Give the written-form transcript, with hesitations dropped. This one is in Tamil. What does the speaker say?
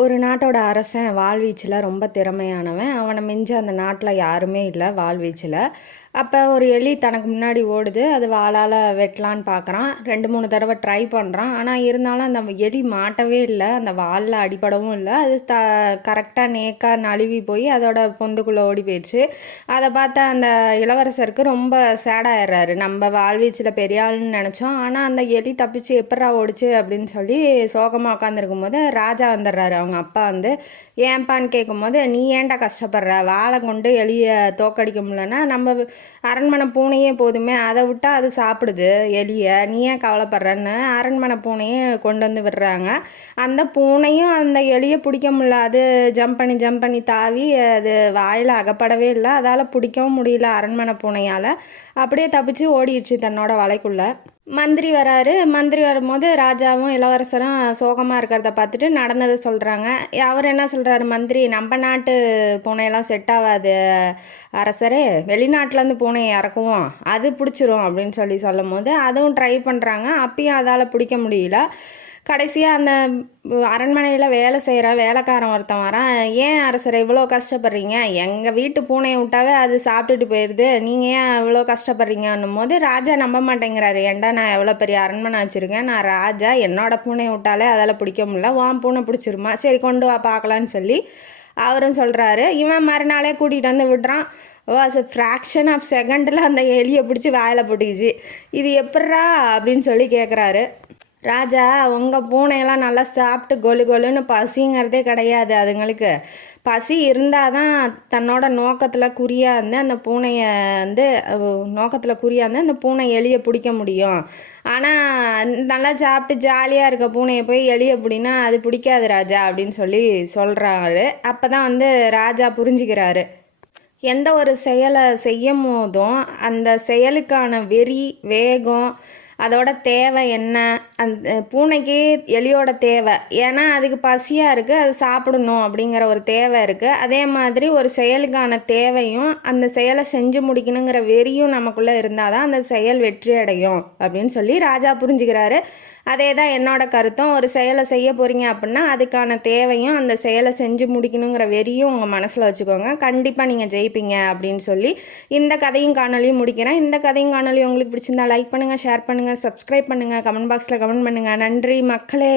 ஒரு நாட்டோட அரசன் வாழ்வீச்சில் ரொம்ப திறமையானவன். அவனை மிஞ்ச அந்த நாட்டில் யாருமே இல்லை வாழ்வீச்சில். அப்போ ஒரு எலி தனக்கு முன்னாடி ஓடுது. அது வாளால் வெட்டலான்னு பார்க்குறான். 2-3 தடவை ட்ரை பண்ணுறான். ஆனால் இருந்தாலும் அந்த எலி மாட்டவே இல்லை. அந்த வாலில் அடிபடவும் இல்லை. அது கரெக்டாக நேக்காக நழுவி போய் அதோட பொந்துக்குள்ளே ஓடி போயிடுச்சு. அதை பார்த்தா அந்த இளவரசருக்கு ரொம்ப சேடாயிடுறாரு. நம்ம வாழ்வீச்சில் பெரிய ஆளுன்னு நினச்சோம். ஆனால் அந்த எலி தப்பிச்சு எப்படா ஓடிச்சு அப்படின்னு சொல்லி சோகமாக உட்காந்துருக்கும் போது ராஜா வந்துடுறாரு. அவங்க அப்பா வந்து ஏன்ப்பான்னு கேட்கும்போது, நீ ஏன்டா கஷ்டப்படுற, வாழை கொண்டு எலியை தோக்கடிக்க முடியலன்னா நம்ம அரண்மனை பூனையே போதுமே, அதை விட்டால் அது சாப்பிடுது எலியை, நீ ஏன் கவலைப்படுறன்னு அரண்மனை பூனையை கொண்டு வந்து விடுறாங்க. அந்த பூனையும் அந்த எலியை பிடிக்க முடியல. அது ஜம்ப் பண்ணி தாவி அது வாயில் அகப்படவே இல்லை. அதால் பிடிக்கவும் முடியல அரண்மனை பூனையால். அப்படியே தப்பிச்சு ஓடிடுச்சு தன்னோட வலைக்குள்ளே. மந்திரி வராரு. மந்திரி வரும்போது ராஜாவும் இளவரசரும் சோகமாக இருக்கிறத பார்த்துட்டு நடந்ததை சொல்கிறாங்க. அவர் என்ன சொல்கிறாரு, மந்திரி, நம்ம நாட்டு பூனையெல்லாம் செட் ஆகாது அரசரே, வெளிநாட்டிலேருந்து பூனையை இறக்குவோம், அது பிடிச்சிரும் அப்படின்னு சொல்லும் போது அதுவும் ட்ரை பண்ணுறாங்க. அப்பயும் அதால் பிடிக்க முடியல. கடைசியாக அந்த அரண்மனையில் வேலை செய்கிற வேலைக்காரன் ஒருத்தன் வரான். ஏன் அரசரை இவ்வளோ கஷ்டப்படுறீங்க, எங்கள் வீட்டு பூனையை விட்டாவே அது சாப்பிட்டுட்டு போயிடுது, நீங்கள் ஏன் இவ்வளோ கஷ்டப்படுறீங்கன்னும் போது ராஜா நம்ப மாட்டேங்கிறாரு. ஏன்டா நான் எவ்வளோ பெரிய அரண்மனை வச்சுருக்கேன், நான் ராஜா, என்னோட பூனையை விட்டாலே அதால் பிடிக்க முடியல, வான் பூனை பிடிச்சிருமா, சரி கொண்டு வா பார்க்கலான்னு சொல்லி அவரும் சொல்கிறாரு. இவன் மறுநாளே கூட்டிகிட்டு வந்து விடுறான். அஸ் எ ஃப்ராக்ஷன் ஆஃப் செகண்டில் அந்த எலியை பிடிச்சி வாயில் போட்டுக்கிச்சு. இது எப்பட்றா அப்படின்னு சொல்லி கேட்குறாரு. ராஜா, உங்கள் பூனையெல்லாம் நல்லா சாப்பிட்டு கொலுன்னு பசிங்கிறதே கிடையாது. அதுங்களுக்கு பசி இருந்தால் தான் தன்னோட நோக்கத்தில் குறியாக இருந்து அந்த பூனையை அந்த பூனை எலியை பிடிக்க முடியும். ஆனால் நல்லா சாப்பிட்டு ஜாலியாக இருக்க பூனையை போய் எலியை பிடினா அது பிடிக்காது ராஜா அப்படின்னு சொல்லி சொல்கிறாரு. அப்போ தான் வந்து ராஜா புரிஞ்சுக்கிறாரு. எந்த ஒரு செயலை செய்யும் போதும் அந்த செயலுக்கான வெறி, வேகம், அதோட தேவை என்ன, அந்த பூனைக்கு எலியோட தேவை, ஏன்னா அதுக்கு பசியாக இருக்குது, அது சாப்பிடணும் அப்படிங்கிற ஒரு தேவை இருக்குது. அதே மாதிரி ஒரு செயலுக்கான தேவையும் அந்த செயலை செஞ்சு முடிக்கணுங்கிற வெறியும் நமக்குள்ளே இருந்தால் தான் அந்த செயல் வெற்றி அடையும் அப்படின்னு சொல்லி ராஜா புரிஞ்சுக்கிறாரு. அதே தான் என்னோட கருத்தும். ஒரு செயலை செய்ய போகிறீங்க அப்படின்னா அதுக்கான தேவையும் அந்த செயலை செஞ்சு முடிக்கணுங்கிற வெறியும் உங்கள் மனசில் வச்சுக்கோங்க. கண்டிப்பாக நீங்கள் ஜெயிப்பீங்க அப்படின்னு சொல்லி இந்த கதையும் காணொலியும் முடிக்கிறேன். இந்த கதையும் காணொலியும் உங்களுக்கு பிடிச்சிருந்தா லைக் பண்ணுங்கள், ஷேர் பண்ணுங்கள், சப்ஸ்கிரைப் பண்ணுங்கள், கமெண்ட் பாக்ஸில் கமெண்ட் பண்ணுங்கள். நன்றி மக்களே.